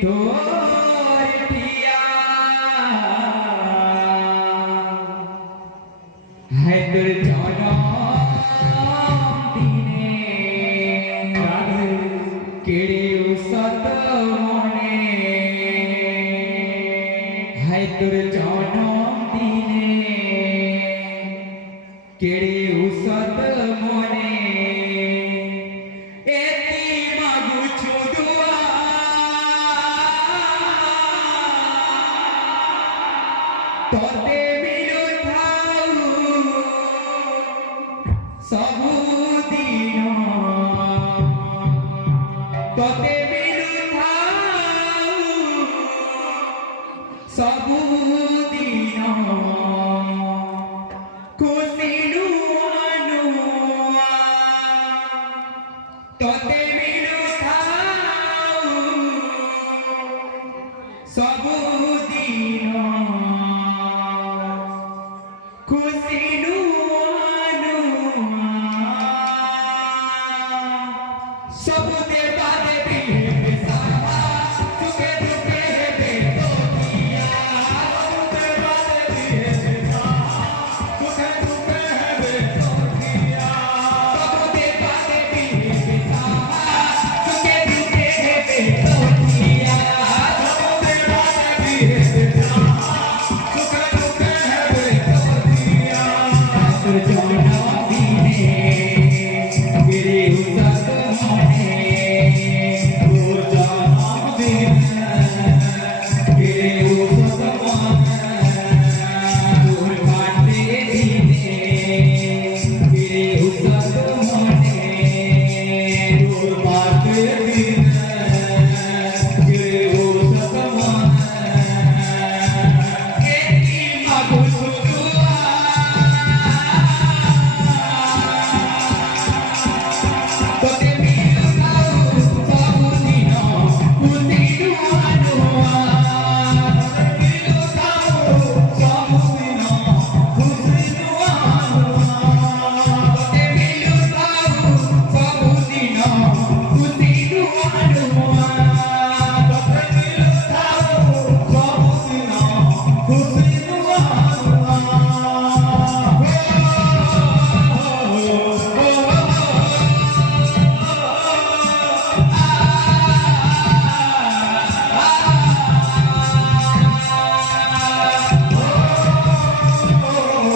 तोर पिया है तोर जनम दिने केड़े सत मने है तोर जनम दिने केड़े सत मने तोते मिलु थाऊ सबुदिन तोते मिलु थाऊ सबुदिन खुशिनु अनुआ तोते मिलु थाऊ सबुदिन खुशिनु अनुआ सब